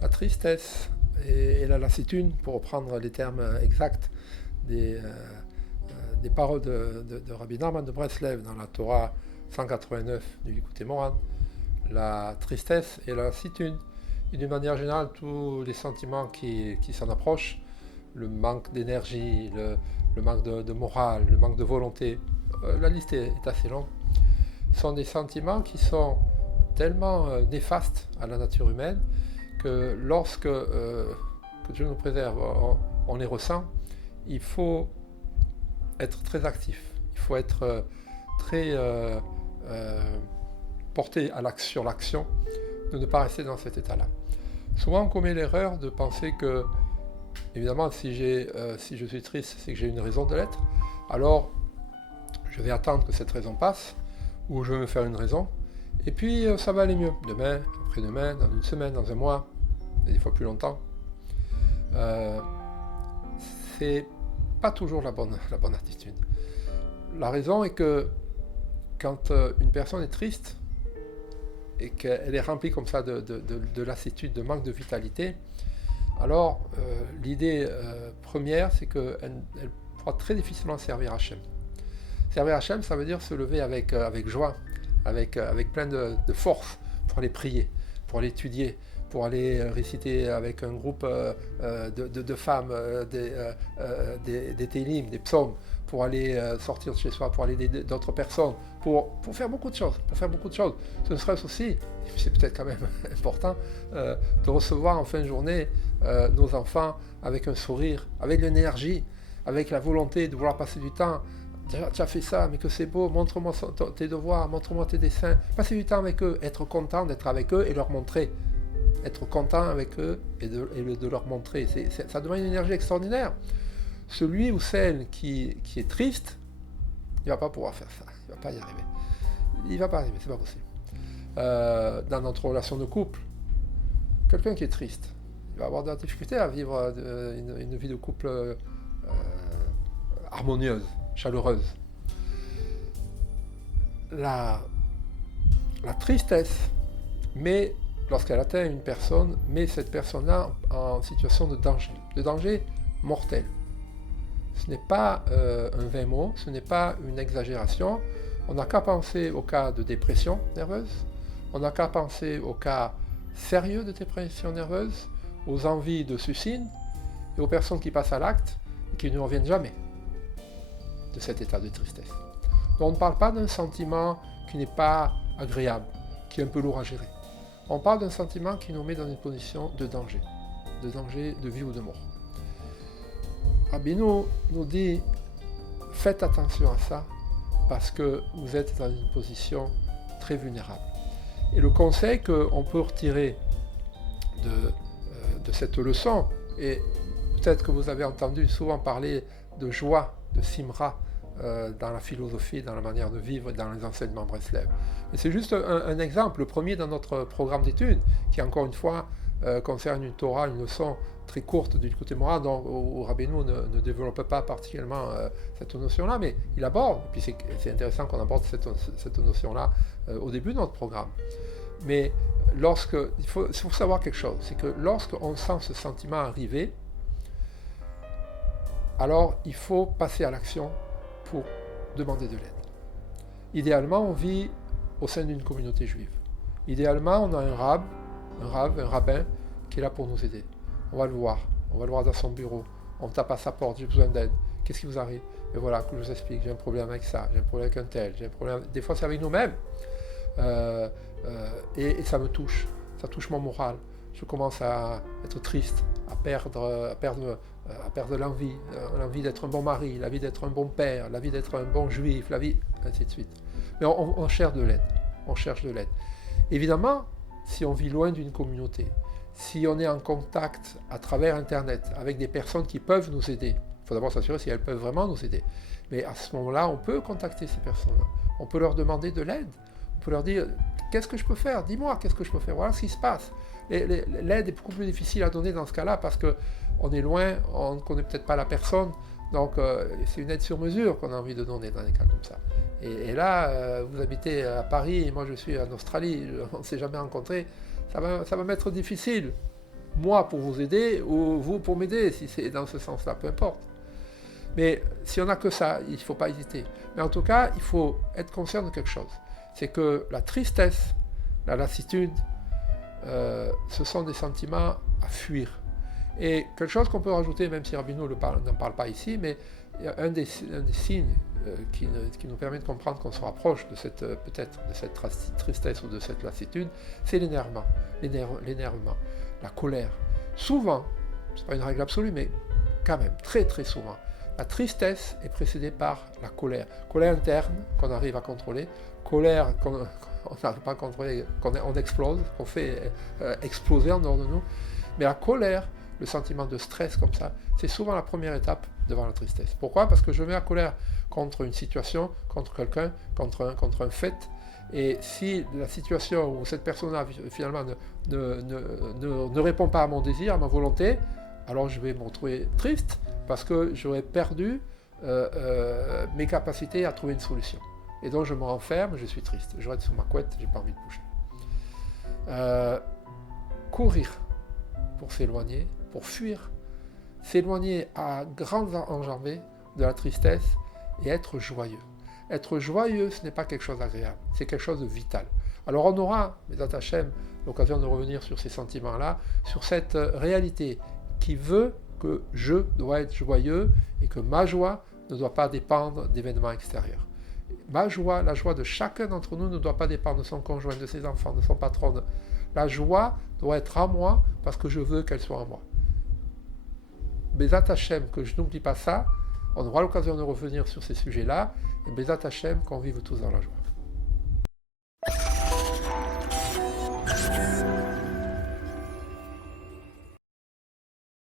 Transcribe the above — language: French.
La tristesse et la lassitude, pour reprendre les termes exacts des paroles de Rabbi Nachman de Breslev dans la Torah 189 du Likutei Moharan, la tristesse et la lassitude, et d'une manière générale tous les sentiments qui s'en approchent, le manque d'énergie, le manque de morale, le manque de volonté, la liste est assez longue, sont des sentiments qui sont tellement néfastes à la nature humaine que lorsque, que Dieu nous préserve, on les ressent, il faut être très actif, il faut être très porté sur l'action, de ne pas rester dans cet état-là. Souvent on commet l'erreur de penser que, évidemment, si je suis triste, c'est que j'ai une raison de l'être, alors je vais attendre que cette raison passe, ou je vais me faire une raison, et puis ça va aller mieux, demain, après-demain, dans une semaine, dans un mois, et des fois plus longtemps. C'est pas toujours la bonne attitude. La raison est que quand une personne est triste, et qu'elle est remplie comme ça de lassitude, de manque de vitalité, alors l'idée première, c'est qu'elle pourra très difficilement servir Hachem. Servir Hachem, ça veut dire se lever avec joie, avec plein de force pour aller prier, pour aller étudier, pour aller réciter avec un groupe de femmes des télim, des psaumes, pour aller sortir de chez soi, pour aller aider d'autres personnes, pour faire beaucoup de choses, Ce ne serait-ce aussi, c'est peut-être quand même important, de recevoir en fin de journée nos enfants avec un sourire, avec l'énergie, avec la volonté de vouloir passer du temps. Tu as fait ça, mais que c'est beau, montre-moi tes devoirs, montre-moi tes dessins. Passer du temps avec eux, être content d'être avec eux et leur montrer. Être content avec eux et de leur montrer. Ça demande une énergie extraordinaire. Celui ou celle qui est triste, il ne va pas pouvoir faire ça. Il ne va pas y arriver. Il ne va pas arriver, c'est pas possible. Dans notre relation de couple, quelqu'un qui est triste, il va avoir de la difficulté à vivre une vie de couple harmonieuse, chaleureuse. La tristesse, mais lorsqu'elle atteint une personne, met cette personne-là en situation de danger mortel. Ce n'est pas un vain mot, ce n'est pas une exagération. On n'a qu'à penser au cas de dépression nerveuse, on n'a qu'à penser au cas sérieux de dépression nerveuse, aux envies de suicide et aux personnes qui passent à l'acte et qui ne reviennent jamais de cet état de tristesse. Donc on ne parle pas d'un sentiment qui n'est pas agréable, qui est un peu lourd à gérer. On parle d'un sentiment qui nous met dans une position de danger de vie ou de mort. Rabbeinu nous dit, faites attention à ça, parce que vous êtes dans une position très vulnérable. Et le conseil qu'on peut retirer de cette leçon, et peut-être que vous avez entendu souvent parler de joie, de simra, dans la philosophie, dans la manière de vivre, dans les enseignements Breslev. Et c'est juste un exemple, le premier dans notre programme d'études, qui encore une fois concerne une Torah, une leçon très courte du Likutei Moharan, où Rabbeinu ne développe pas particulièrement cette notion-là, mais il aborde, et puis c'est intéressant qu'on aborde cette notion-là au début de notre programme. Mais il faut savoir quelque chose, c'est que lorsqu'on sent ce sentiment arriver, alors il faut passer à l'action pour demander de l'aide. Idéalement, on vit au sein d'une communauté juive. Idéalement, on a un rabbin qui est là pour nous aider. On va le voir dans son bureau, on tape à sa porte, j'ai besoin d'aide, qu'est-ce qui vous arrive? Et voilà, que je vous explique, j'ai un problème avec ça, j'ai un problème avec un tel, j'ai un problème, des fois c'est avec nous-mêmes, et ça me touche, ça touche mon moral, je commence à être triste, à perdre l'envie d'être un bon mari, l'envie d'être un bon père, l'envie d'être un bon juif, ainsi de suite. Mais on cherche de l'aide, Évidemment, si on vit loin d'une communauté, si on est en contact à travers Internet avec des personnes qui peuvent nous aider, il faut d'abord s'assurer si elles peuvent vraiment nous aider. Mais à ce moment-là, on peut contacter ces personnes-là. On peut leur demander de l'aide. On peut leur dire, qu'est-ce que je peux faire? Dis-moi, qu'est-ce que je peux faire? Voilà ce qui se passe. L'aide est beaucoup plus difficile à donner dans ce cas-là parce qu'on est loin, on ne connaît peut-être pas la personne. Donc c'est une aide sur mesure qu'on a envie de donner dans des cas comme ça. Et là, vous habitez à Paris et moi je suis en Australie, on ne s'est jamais rencontrés, ça va m'être difficile moi pour vous aider ou vous pour m'aider, si c'est dans ce sens-là, peu importe. Mais si on n'a que ça, il ne faut pas hésiter. Mais en tout cas, il faut être conscient de quelque chose. C'est que la tristesse, la lassitude, ce sont des sentiments à fuir. Et quelque chose qu'on peut rajouter, même si Rabbeinu n'en parle pas ici, mais il y a un des signes qui nous permet de comprendre qu'on se rapproche de cette, peut-être de cette tristesse ou de cette lassitude, c'est l'énervement, la colère. Souvent, ce n'est pas une règle absolue, mais quand même, très très souvent, la tristesse est précédée par la colère. Colère interne qu'on arrive à contrôler, colère qu'on n'arrive pas à contrôler, qu'on explose, qu'on fait exploser en dehors de nous. Mais la colère, le sentiment de stress comme ça, c'est souvent la première étape devant la tristesse. Pourquoi ? Parce que je mets la colère contre une situation, contre quelqu'un, contre un fait. Et si la situation où cette personne-là finalement ne répond pas à mon désir, à ma volonté, alors je vais me retrouver triste parce que j'aurais perdu mes capacités à trouver une solution. Et donc je me renferme, je suis triste. Je reste sur ma couette, j'ai pas envie de bouger. Courir pour s'éloigner, pour fuir, s'éloigner à grandes enjambées de la tristesse et être joyeux. Être joyeux, ce n'est pas quelque chose d'agréable, c'est quelque chose de vital. Alors on aura, Bezat Hashem, l'occasion de revenir sur ces sentiments-là, sur cette réalité qui veut que je dois être joyeux et que ma joie ne doit pas dépendre d'événements extérieurs. Ma joie, la joie de chacun d'entre nous ne doit pas dépendre de son conjoint, de ses enfants, de son patron. La joie doit être à moi parce que je veux qu'elle soit en moi. Bezat Hashem, que je n'oublie pas ça, on aura l'occasion de revenir sur ces sujets-là, et Bezat Hashem, qu'on vive tous dans la joie.